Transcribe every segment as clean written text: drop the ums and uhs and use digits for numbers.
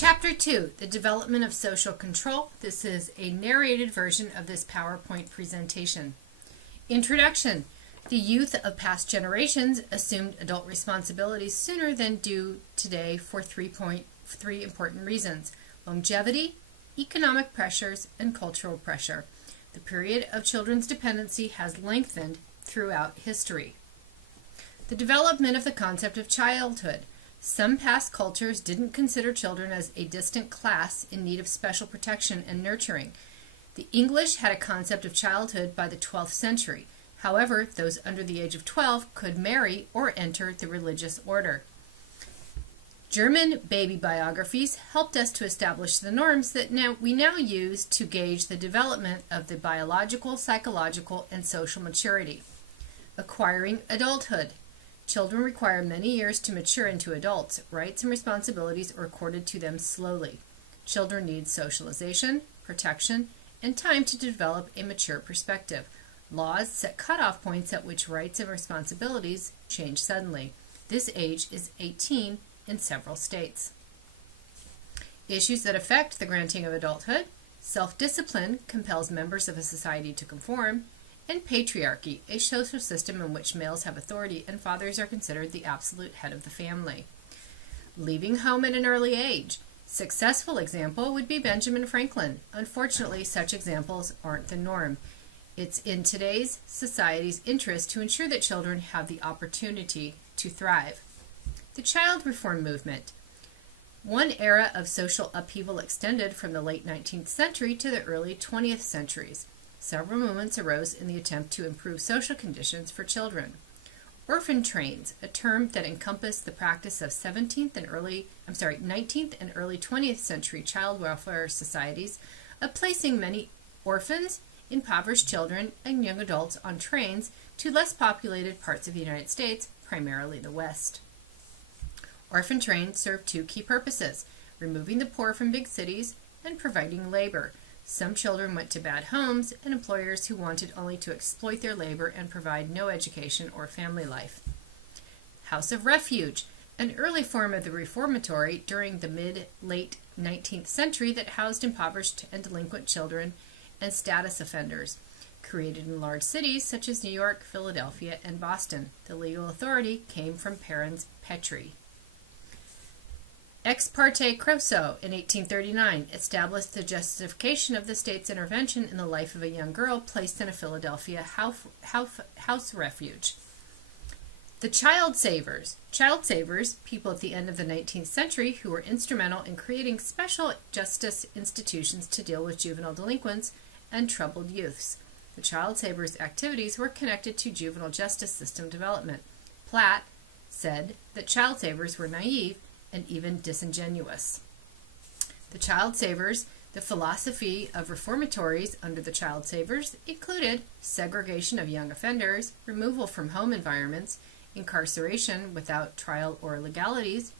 Chapter 2, The Development of Social Control. This is a narrated version of this PowerPoint presentation. Introduction. The youth of past generations assumed adult responsibilities sooner than do today for three important reasons: longevity, economic pressures, and cultural pressure. The period of children's dependency has lengthened throughout history. The development of the concept of childhood. Some past cultures didn't consider children as a distant class in need of special protection and nurturing. The English had a concept of childhood by the 12th century. However, those under the age of 12 could marry or enter the religious order. German baby biographies helped us to establish the norms that we now use to gauge the development of the biological, psychological, and social maturity. Acquiring adulthood. Children require many years to mature into adults. Rights and responsibilities are accorded to them slowly. Children need socialization, protection, and time to develop a mature perspective. Laws set cutoff points at which rights and responsibilities change suddenly. This age is 18 in several states. Issues that affect the granting of adulthood. Self-discipline compels members of a society to conform. And patriarchy, a social system in which males have authority and fathers are considered the absolute head of the family. Leaving home at an early age. Successful example would be Benjamin Franklin. Unfortunately, such examples aren't the norm. It's in today's society's interest to ensure that children have the opportunity to thrive. The child reform movement. One era of social upheaval extended from the late 19th century to the early 20th centuries. Several movements arose in the attempt to improve social conditions for children. Orphan trains, a term that encompassed the practice of 19th and early 20th century child welfare societies of placing many orphans, impoverished children, and young adults on trains to less populated parts of the United States, primarily the West. Orphan trains served two key purposes: removing the poor from big cities and providing labor. Some children went to bad homes and employers who wanted only to exploit their labor and provide no education or family life. House of Refuge, an early form of the reformatory during the mid-late 19th century that housed impoverished and delinquent children and status offenders. Created in large cities such as New York, Philadelphia, and Boston, the legal authority came from Parens Petrie. Ex parte Croso in 1839 established the justification of the state's intervention in the life of a young girl placed in a Philadelphia house refuge. The Child Savers. Child Savers, people at the end of the 19th century who were instrumental in creating special justice institutions to deal with juvenile delinquents and troubled youths. The Child Savers' activities were connected to juvenile justice system development. Platt said that child savers were naive and even disingenuous. The Child Savers, the philosophy of reformatories under the Child Savers, included segregation of young offenders, removal from home environments, incarceration without trial or legalities,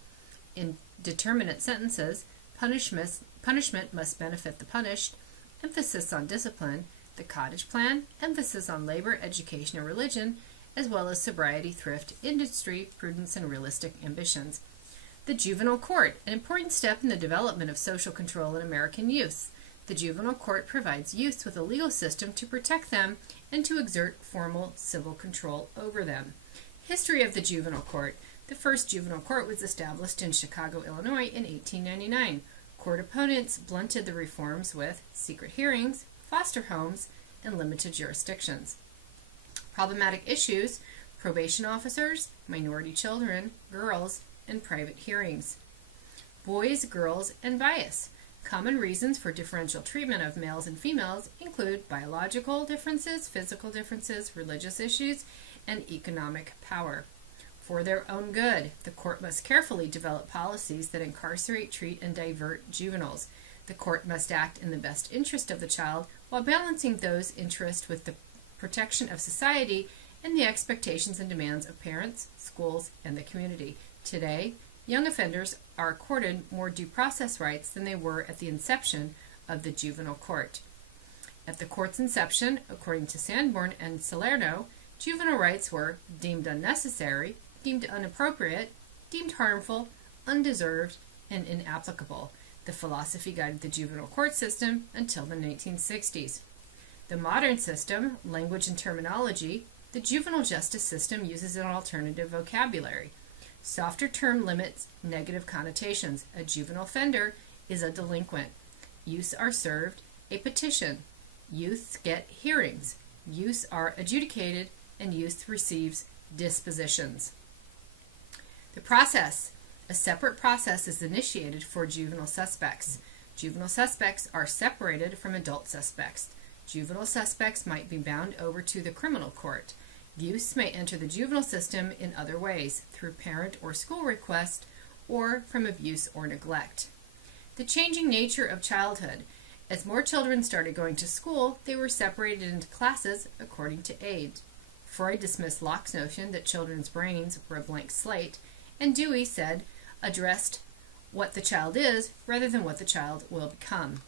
indeterminate sentences, punishment must benefit the punished, emphasis on discipline, the cottage plan, emphasis on labor, education, and religion, as well as sobriety, thrift, industry, prudence, and realistic ambitions. The Juvenile Court, an important step in the development of social control in American youth. The Juvenile Court provides youth with a legal system to protect them and to exert formal civil control over them. History of the Juvenile Court. The first Juvenile Court was established in Chicago, Illinois in 1899. Court opponents blunted the reforms with secret hearings, foster homes, and limited jurisdictions. Problematic issues: probation officers, minority children, girls, and private hearings. Boys, girls, and bias. Common reasons for differential treatment of males and females include biological differences, physical differences, religious issues, and economic power. For their own good, the court must carefully develop policies that incarcerate, treat, and divert juveniles. The court must act in the best interest of the child while balancing those interests with the protection of society and the expectations and demands of parents, schools, and the community. Today, young offenders are accorded more due process rights than they were at the inception of the juvenile court. At the court's inception, according to Sanborn and Salerno, juvenile rights were deemed unnecessary, deemed inappropriate, deemed harmful, undeserved, and inapplicable. The philosophy guided the juvenile court system until the 1960s. The modern system, language and terminology, the juvenile justice system uses an alternative vocabulary. Softer term limits negative connotations. A juvenile offender is a delinquent. Youths are served a petition. Youths get hearings. Youths are adjudicated, and youth receives dispositions. The process. A separate process is initiated for juvenile suspects. Juvenile suspects are separated from adult suspects. Juvenile suspects might be bound over to the criminal court. Youths may enter the juvenile system in other ways, through parent or school request, or from abuse or neglect. The changing nature of childhood. As more children started going to school, they were separated into classes according to age. Freud dismissed Locke's notion that children's brains were a blank slate, and Dewey said, addressed what the child is rather than what the child will become.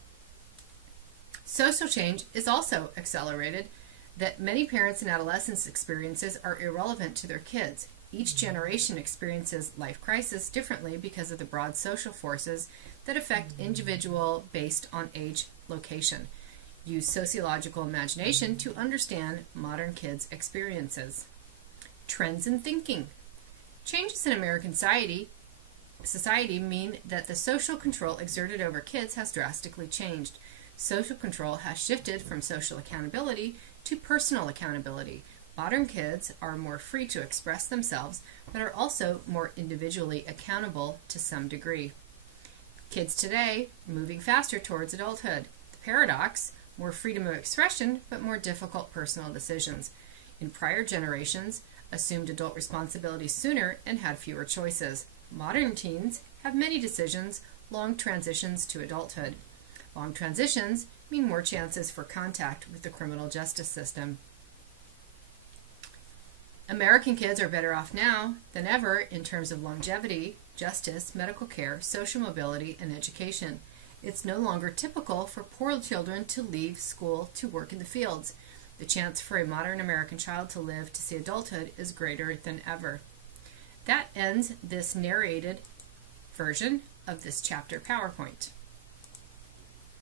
Social change is also accelerated, that many parents and adolescents' experiences are irrelevant to their kids. Each generation experiences life crisis differently because of the broad social forces that affect individual based on age, location. Use sociological imagination to understand modern kids' experiences. Trends in thinking. Changes in American society mean that the social control exerted over kids has drastically changed. Social control has shifted from social accountability to personal accountability. Modern kids are more free to express themselves, but are also more individually accountable to some degree. Kids today, moving faster towards adulthood. The paradox, more freedom of expression, but more difficult personal decisions. In prior generations, assumed adult responsibilities sooner and had fewer choices. Modern teens have many decisions, long transitions to adulthood. Long transitions mean more chances for contact with the criminal justice system. American kids are better off now than ever in terms of longevity, justice, medical care, social mobility, and education. It's no longer typical for poor children to leave school to work in the fields. The chance for a modern American child to live to see adulthood is greater than ever. That ends this narrated version of this chapter PowerPoint.